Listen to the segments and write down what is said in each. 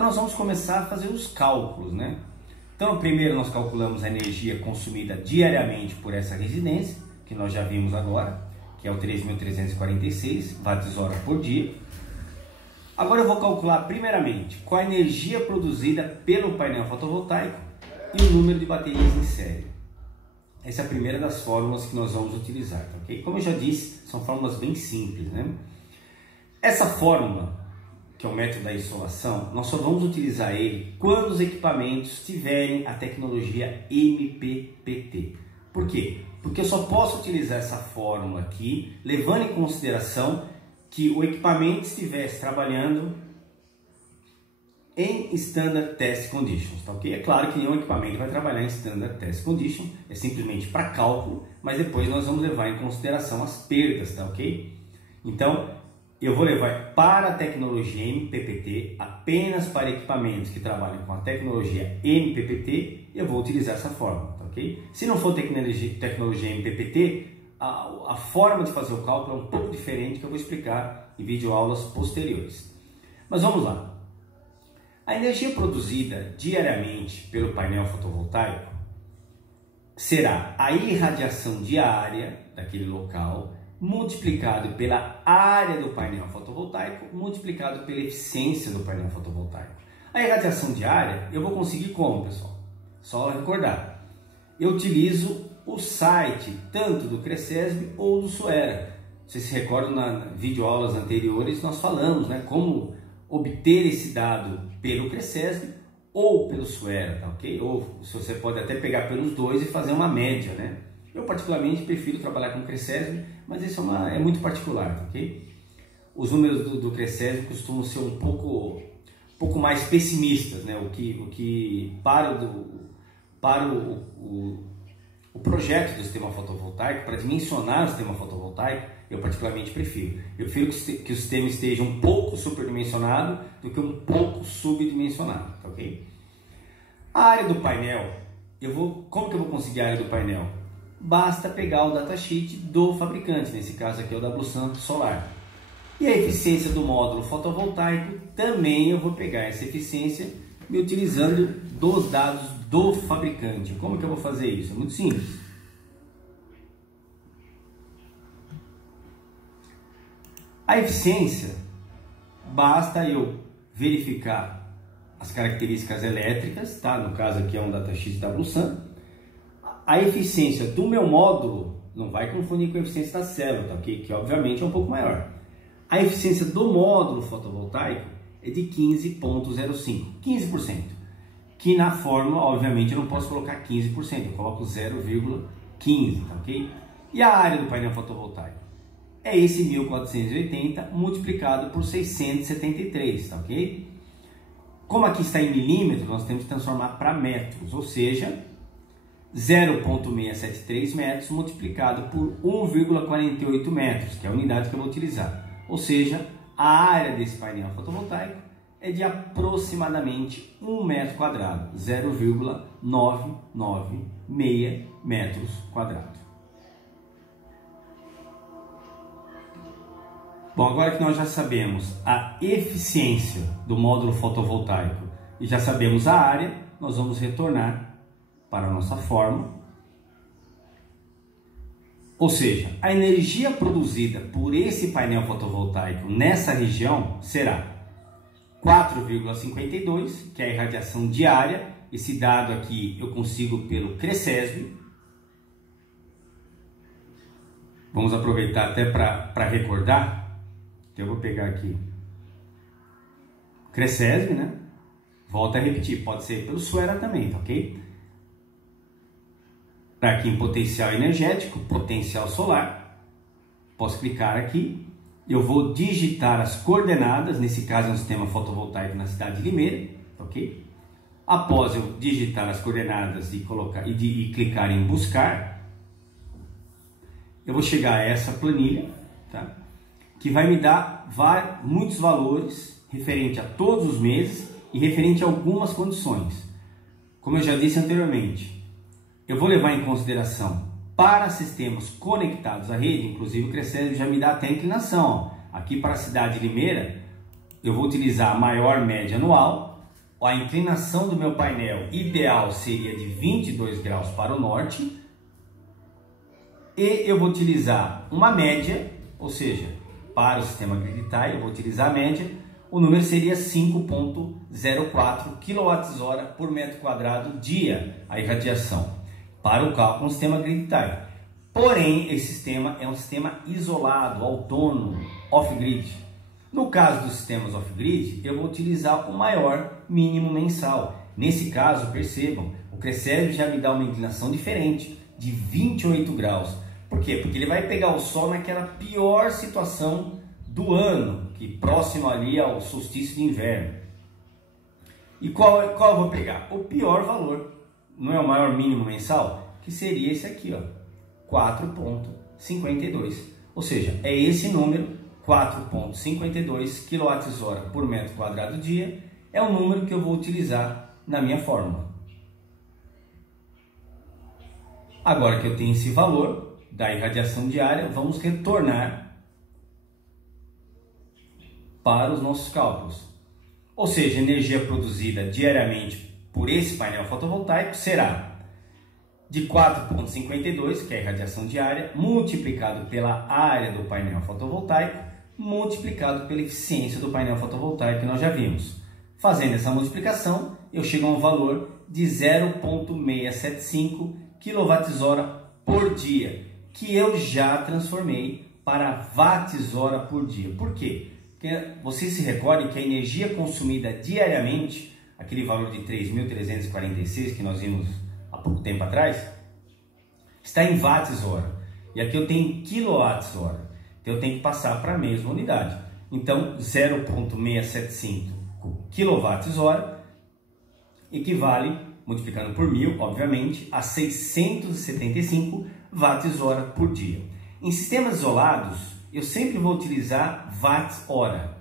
Nós vamos começar a fazer os cálculos, né? Então, primeiro nós calculamos a energia consumida diariamente por essa residência, que nós já vimos agora, que é o 3.346 watts-hora por dia. Agora eu vou calcular primeiramente qual a energia produzida pelo painel fotovoltaico e o número de baterias em série. Essa é a primeira das fórmulas que nós vamos utilizar, tá, ok? Como eu já disse, são fórmulas bem simples, né? Essa fórmula, que é o método da insolação, nós só vamos utilizar ele quando os equipamentos tiverem a tecnologia MPPT. Por quê? Porque eu só posso utilizar essa fórmula aqui, levando em consideração que o equipamento estivesse trabalhando em Standard Test Conditions, tá, ok? É claro que nenhum equipamento vai trabalhar em Standard Test Condition, é simplesmente para cálculo, mas depois nós vamos levar em consideração as perdas, tá, ok? Então, eu vou levar para a tecnologia MPPT, apenas para equipamentos que trabalham com a tecnologia MPPT, eu vou utilizar essa fórmula, tá, ok? Se não for tecnologia MPPT, a forma de fazer o cálculo é um pouco diferente, que eu vou explicar em videoaulas posteriores. Mas vamos lá. A energia produzida diariamente pelo painel fotovoltaico será a irradiação diária daquele local, multiplicado pela área do painel fotovoltaico, multiplicado pela eficiência do painel fotovoltaico. A irradiação diária eu vou conseguir como, pessoal? Só recordar. Eu utilizo o site tanto do Cresesb ou do Suera. Vocês se recordam, nas videoaulas anteriores nós falamos, né, como obter esse dado pelo Cresesb ou pelo Suera, tá, ok? Ou se você pode até pegar pelos dois e fazer uma média, né? Eu particularmente prefiro trabalhar com o Cresesb, mas isso é muito particular, tá, ok? Os números do Cresesb costumam ser um pouco mais pessimistas, né? O que para o projeto do sistema fotovoltaico, para dimensionar o sistema fotovoltaico, eu particularmente prefiro. Eu prefiro que o sistema esteja um pouco superdimensionado do que um pouco subdimensionado, tá, ok? A área do painel, como que eu vou conseguir a área do painel? Basta pegar o datasheet do fabricante, nesse caso aqui é o da Blusan Solar. E a eficiência do módulo fotovoltaico, também eu vou pegar essa eficiência me utilizando dos dados do fabricante. Como que eu vou fazer isso? É muito simples. A eficiência, basta eu verificar as características elétricas, tá? No caso aqui é um datasheet da Blusan. A eficiência do meu módulo, não vai confundir com a eficiência da célula, tá, ok? Que obviamente é um pouco maior. A eficiência do módulo fotovoltaico é de 15,05, 15%. Que na fórmula, obviamente, eu não posso colocar 15%, eu coloco 0,15, tá, ok? E a área do painel fotovoltaico? É esse 1480 multiplicado por 673, tá, ok? Como aqui está em milímetros, nós temos que transformar para metros, ou seja, 0,673 metros multiplicado por 1,48 metros, que é a unidade que eu vou utilizar. Ou seja, a área desse painel fotovoltaico é de aproximadamente 1 metro quadrado, 0,996 metros quadrados. Bom, agora que nós já sabemos a eficiência do módulo fotovoltaico e já sabemos a área, nós vamos retornar para a nossa fórmula. Ou seja, a energia produzida por esse painel fotovoltaico nessa região será 4,52, que é a irradiação diária. Esse dado aqui eu consigo pelo Cresesb. Vamos aproveitar até para recordar. Então eu vou pegar aqui o Cresesb, né? Volto a repetir, pode ser pelo Suera também, tá, ok? Para aqui em potencial energético, potencial solar, posso clicar aqui, eu vou digitar as coordenadas, nesse caso é um sistema fotovoltaico na cidade de Limeira, ok? Após eu digitar as coordenadas e clicar em buscar, eu vou chegar a essa planilha, tá? Que vai me dar muitos valores referente a todos os meses e referente a algumas condições. Como eu já disse anteriormente, eu vou levar em consideração para sistemas conectados à rede, inclusive o Cresesb já me dá até inclinação. Aqui para a cidade de Limeira, eu vou utilizar a maior média anual a inclinação do meu painel ideal seria de 22 graus para o norte, e eu vou utilizar uma média, ou seja, para o sistema Grid-Tie eu vou utilizar a média, o número seria 5,04 kWh por metro quadrado dia, a irradiação, para o cálculo no sistema Grid-Tie. Porém, esse sistema é um sistema isolado, autônomo, off-grid. No caso dos sistemas off-grid, eu vou utilizar o maior mínimo mensal. Nesse caso, percebam, o Crescério já me dá uma inclinação diferente, de 28 graus. Por quê? Porque ele vai pegar o Sol naquela pior situação do ano, que próximo ali ao solstício de inverno. E qual eu vou pegar? O pior valor, não é o maior mínimo mensal? Que seria esse aqui, ó, 4,52. Ou seja, é esse número, 4,52 kWh por metro quadrado dia, é o número que eu vou utilizar na minha fórmula. Agora que eu tenho esse valor da irradiação diária, vamos retornar para os nossos cálculos. Ou seja, a energia produzida diariamente por esse painel fotovoltaico será de 4,52, que é a irradiação diária, multiplicado pela área do painel fotovoltaico, multiplicado pela eficiência do painel fotovoltaico que nós já vimos. Fazendo essa multiplicação, eu chego a um valor de 0,675 kWh por dia, que eu já transformei para watts-hora por dia. Por quê? Porque vocês se recordem que a energia consumida diariamente, aquele valor de 3.346 que nós vimos há pouco tempo atrás, está em watts-hora. E aqui eu tenho quilowatts-hora. Então eu tenho que passar para a mesma unidade. Então 0,675 kWh equivale, multiplicando por 1000, obviamente, a 675 watts-hora por dia. Em sistemas isolados, eu sempre vou utilizar watts-hora.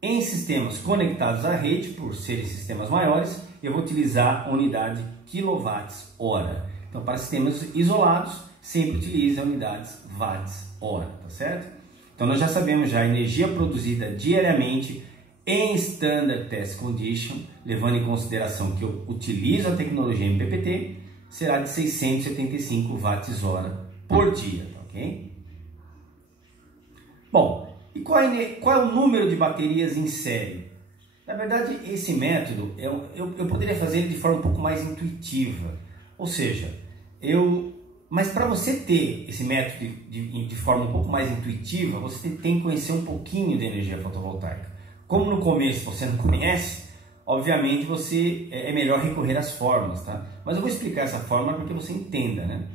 Em sistemas conectados à rede, por serem sistemas maiores, eu vou utilizar a unidade quilowatts-hora. Então, para sistemas isolados, sempre utilize a unidades watts-hora, tá certo? Então, nós já sabemos já a energia produzida diariamente em Standard Test Condition, levando em consideração que eu utilizo a tecnologia MPPT, será de 675 watts-hora por dia, tá ok? Bom, e qual é o número de baterias em série? Na verdade, esse método, eu poderia fazer ele de forma um pouco mais intuitiva. Ou seja, mas para você ter esse método de forma um pouco mais intuitiva, você tem que conhecer um pouquinho de energia fotovoltaica. Como no começo você não conhece, obviamente é melhor recorrer às fórmulas, tá? Mas eu vou explicar essa fórmula para que você entenda, né?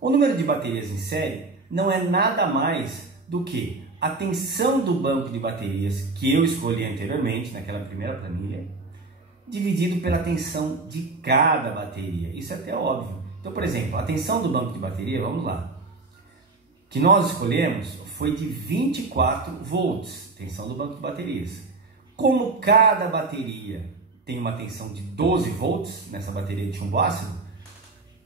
O número de baterias em série não é nada mais do que a tensão do banco de baterias que eu escolhi anteriormente, naquela primeira planilha, dividido pela tensão de cada bateria. Isso é até óbvio. Então, por exemplo, a tensão do banco de bateria, vamos lá, que nós escolhemos foi de 24 volts, tensão do banco de baterias. Como cada bateria tem uma tensão de 12 volts, nessa bateria de chumbo ácido,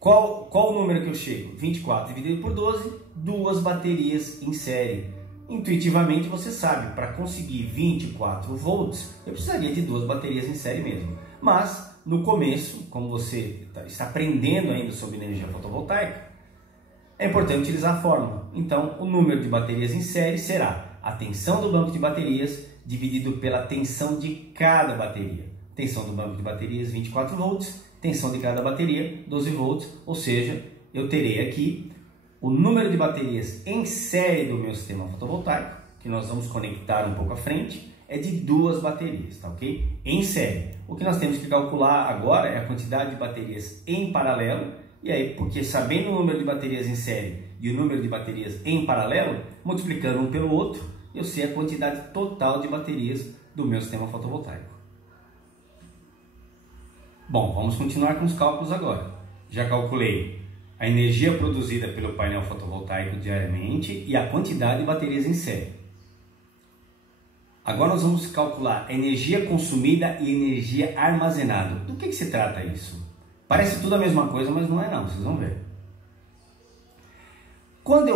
qual o número que eu chego? 24 dividido por 12, duas baterias em série. Intuitivamente você sabe, para conseguir 24 volts, eu precisaria de duas baterias em série mesmo. Mas, no começo, como você está aprendendo ainda sobre energia fotovoltaica, é importante utilizar a fórmula. Então, o número de baterias em série será a tensão do banco de baterias dividido pela tensão de cada bateria. Tensão do banco de baterias, 24 volts, tensão de cada bateria, 12 volts, ou seja, eu terei aqui o número de baterias em série do meu sistema fotovoltaico, que nós vamos conectar um pouco à frente, é de duas baterias, tá ok? Em série. O que nós temos que calcular agora é a quantidade de baterias em paralelo, e aí, porque sabendo o número de baterias em série e o número de baterias em paralelo, multiplicando um pelo outro, eu sei a quantidade total de baterias do meu sistema fotovoltaico. Bom, vamos continuar com os cálculos agora. Já calculei a energia produzida pelo painel fotovoltaico diariamente e a quantidade de baterias em série. Agora nós vamos calcular a energia consumida e energia armazenada. Do que se trata isso? Parece tudo a mesma coisa, mas não é não, vocês vão ver. Quando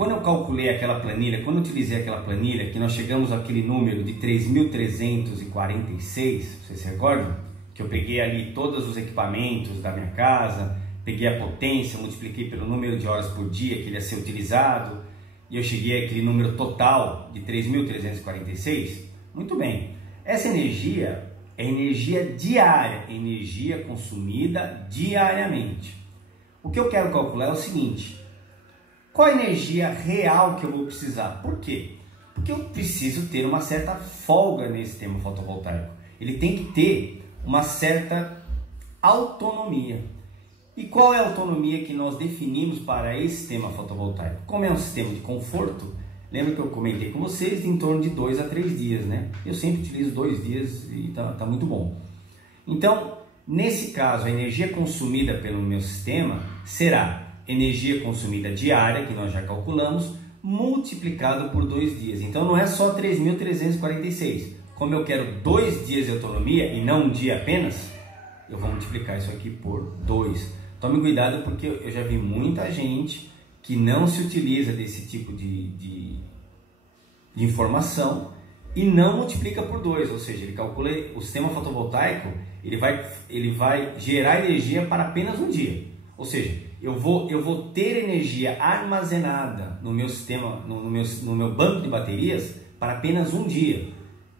quando eu calculei aquela planilha, quando eu utilizei aquela planilha, que nós chegamos àquele número de 3.346, vocês se recordam? Que eu peguei ali todos os equipamentos da minha casa, peguei a potência, multipliquei pelo número de horas por dia que ele ia ser utilizado, e eu cheguei àquele número total de 3.346. Muito bem, essa energia é energia diária, energia consumida diariamente. O que eu quero calcular é o seguinte: qual a energia real que eu vou precisar? Por quê? Porque eu preciso ter uma certa folga nesse sistema fotovoltaico. Ele tem que ter uma certa autonomia. E qual é a autonomia que nós definimos para esse sistema fotovoltaico? Como é um sistema de conforto, lembra que eu comentei com vocês, em torno de 2 a 3 dias, né? Eu sempre utilizo 2 dias e tá muito bom. Então, nesse caso, a energia consumida pelo meu sistema será energia consumida diária, que nós já calculamos, multiplicado por 2 dias. Então, não é só 3.346. Como eu quero 2 dias de autonomia e não um dia apenas, eu vou multiplicar isso aqui por 2. Tome cuidado, porque eu já vi muita gente que não se utiliza desse tipo de informação e não multiplica por 2, ou seja, ele calcula o sistema fotovoltaico, ele vai gerar energia para apenas um dia. Ou seja, eu vou ter energia armazenada no meu sistema, no meu banco de baterias para apenas um dia.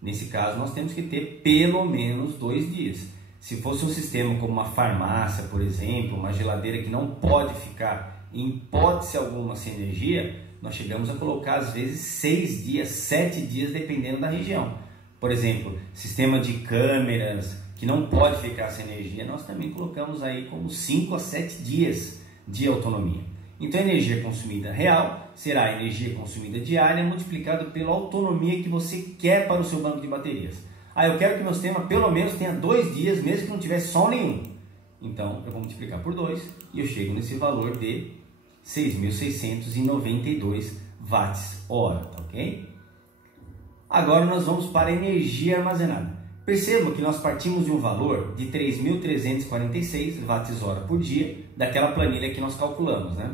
Nesse caso, nós temos que ter pelo menos 2 dias. Se fosse um sistema como uma farmácia, por exemplo, uma geladeira que não pode ficar em hipótese alguma sem energia, nós chegamos a colocar às vezes 6 dias, 7 dias, dependendo da região. Por exemplo, sistema de câmeras que não pode ficar sem energia, nós também colocamos aí como 5 a 7 dias de autonomia. Então a energia consumida real será a energia consumida diária multiplicado pela autonomia que você quer para o seu banco de baterias. Eu quero que meu sistema pelo menos tenha 2 dias, mesmo que não tivesse sol nenhum. Então eu vou multiplicar por 2 e eu chego nesse valor de 6.692 watts-hora, tá ok? Agora nós vamos para a energia armazenada. Perceba que nós partimos de um valor de 3.346 watts-hora por dia, daquela planilha que nós calculamos, né?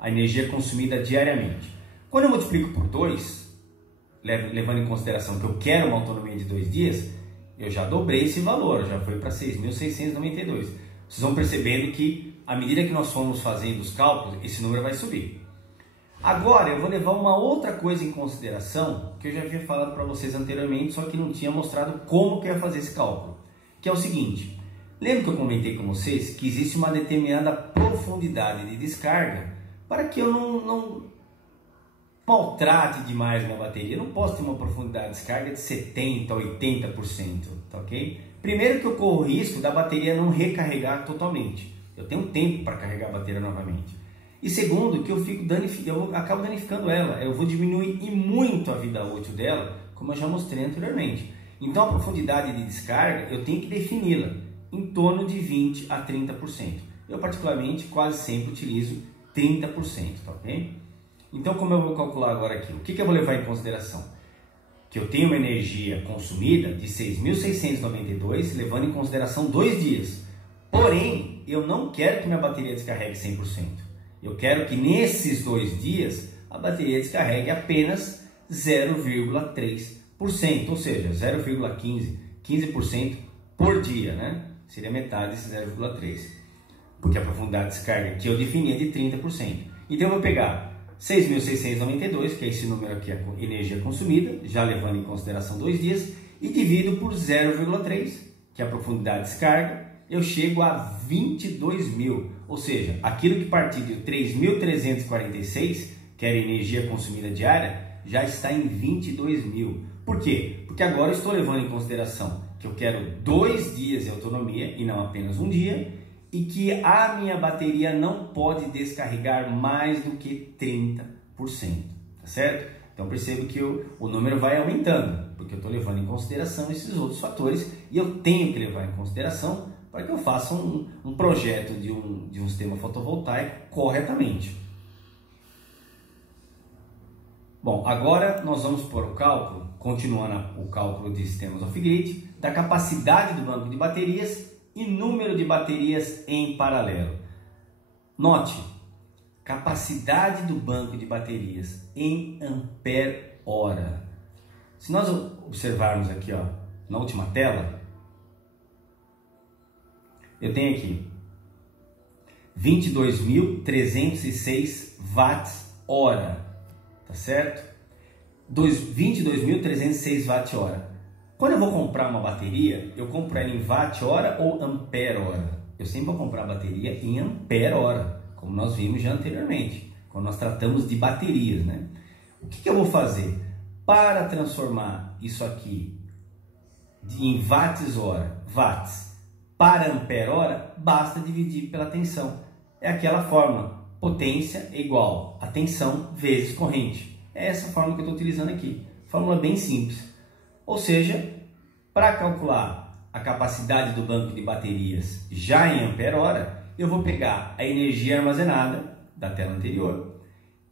A energia consumida diariamente. Quando eu multiplico por 2, levando em consideração que eu quero uma autonomia de 2 dias, eu já dobrei esse valor, já foi para 6.692. Vocês vão percebendo que, à medida que nós formos fazendo os cálculos, esse número vai subir. Agora, eu vou levar uma outra coisa em consideração, que eu já havia falado para vocês anteriormente, só que não tinha mostrado como que eu ia fazer esse cálculo, que é o seguinte: lembra que eu comentei com vocês que existe uma determinada profundidade de descarga para que eu não maltrate demais minha bateria. Eu não posso ter uma profundidade de descarga de 70% a 80%, tá ok? Primeiro, que eu corro o risco da bateria não recarregar totalmente. Eu tenho tempo para carregar a bateria novamente. E segundo, que eu acabo danificando ela. Eu vou diminuir e muito a vida útil dela, como eu já mostrei anteriormente. Então a profundidade de descarga eu tenho que defini-la em torno de 20% a 30%. Eu particularmente quase sempre utilizo 30%, tá ok? Então, como eu vou calcular agora aqui? O que eu vou levar em consideração? Que eu tenho uma energia consumida de 6.692, levando em consideração 2 dias. Porém, eu não quero que minha bateria descarregue 100%. Eu quero que nesses 2 dias a bateria descarregue apenas 0,3%, ou seja, 15% por dia, né? Seria metade desse 0,3%, porque a profundidade de descarga que eu defini é de 30%. Então eu vou pegar 6.692, que é esse número aqui, a energia consumida, já levando em consideração 2 dias, e divido por 0,3, que é a profundidade de descarga, eu chego a 22.000, ou seja, aquilo que partiu de 3.346, que era energia consumida diária, já está em 22.000. Por quê? Porque agora eu estou levando em consideração que eu quero 2 dias de autonomia e não apenas um dia, e que a minha bateria não pode descarregar mais do que 30%, tá certo? Então percebo que o número vai aumentando, porque eu estou levando em consideração esses outros fatores e eu tenho que levar em consideração para que eu faça um projeto de um sistema fotovoltaico corretamente. Bom, agora nós vamos por o cálculo, continuando o cálculo de sistemas off-grid, da capacidade do banco de baterias e número de baterias em paralelo. Note, capacidade do banco de baterias em ampere-hora. Se nós observarmos aqui, ó, na última tela, eu tenho aqui 22.306 watts-hora, tá certo? 22.306 watt-hora. Quando eu vou comprar uma bateria, eu compro ela em watt-hora ou ampere-hora? Eu sempre vou comprar a bateria em ampere-hora, como nós vimos já anteriormente, quando nós tratamos de baterias, né? O que eu vou fazer? Para transformar isso aqui em watts-hora, watts, para ampere-hora, basta dividir pela tensão. É aquela fórmula, potência é igual a tensão vezes corrente. É essa fórmula que eu estou utilizando aqui, fórmula bem simples. Ou seja, para calcular a capacidade do banco de baterias já em ampere-hora, eu vou pegar a energia armazenada da tela anterior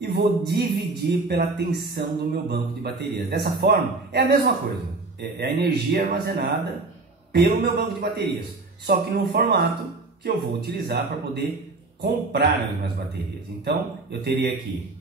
e vou dividir pela tensão do meu banco de baterias. Dessa forma, é a mesma coisa, é a energia armazenada pelo meu banco de baterias, só que num formato que eu vou utilizar para poder comprar as minhas baterias. Então, eu teria aqui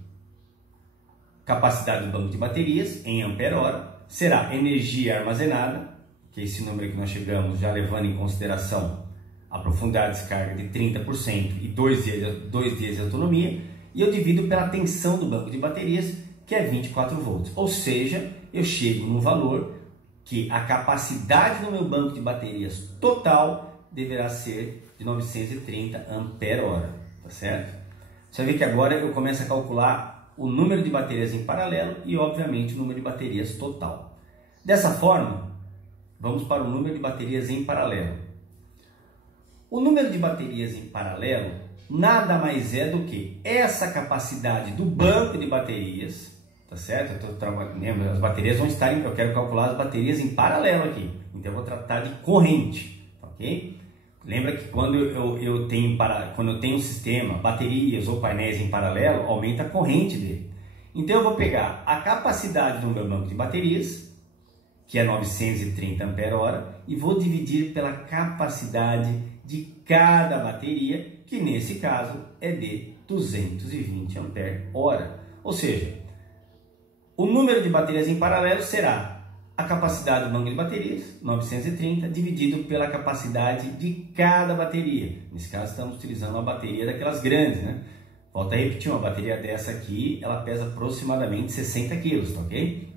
capacidade do banco de baterias em ampere-hora, será energia armazenada, que é esse número que nós chegamos já levando em consideração a profundidade de descarga de 30% e 2 dias de autonomia, e eu divido pela tensão do banco de baterias, que é 24 volts. Ou seja, eu chego no valor que a capacidade do meu banco de baterias total deverá ser de 930 ampere-hora, tá certo? Você vê que agora eu começo a calcular o número de baterias em paralelo e, obviamente, o número de baterias total. Dessa forma, vamos para o número de baterias em paralelo. O número de baterias em paralelo nada mais é do que essa capacidade do banco de baterias, tá certo? Lembra, as baterias vão estar eu quero calcular as baterias em paralelo aqui, então eu vou tratar de corrente, ok? Lembra que quando eu tenho um sistema, baterias ou painéis em paralelo, aumenta a corrente dele. Então eu vou pegar a capacidade do meu banco de baterias, que é 930 ampere-hora, e vou dividir pela capacidade de cada bateria, que nesse caso é de 220 ampere-hora. Ou seja, o número de baterias em paralelo será a capacidade do banco de baterias, 930, dividido pela capacidade de cada bateria. Nesse caso estamos utilizando uma bateria daquelas grandes, né? Volto a repetir, uma bateria dessa aqui, ela pesa aproximadamente 60 kg, tá ok?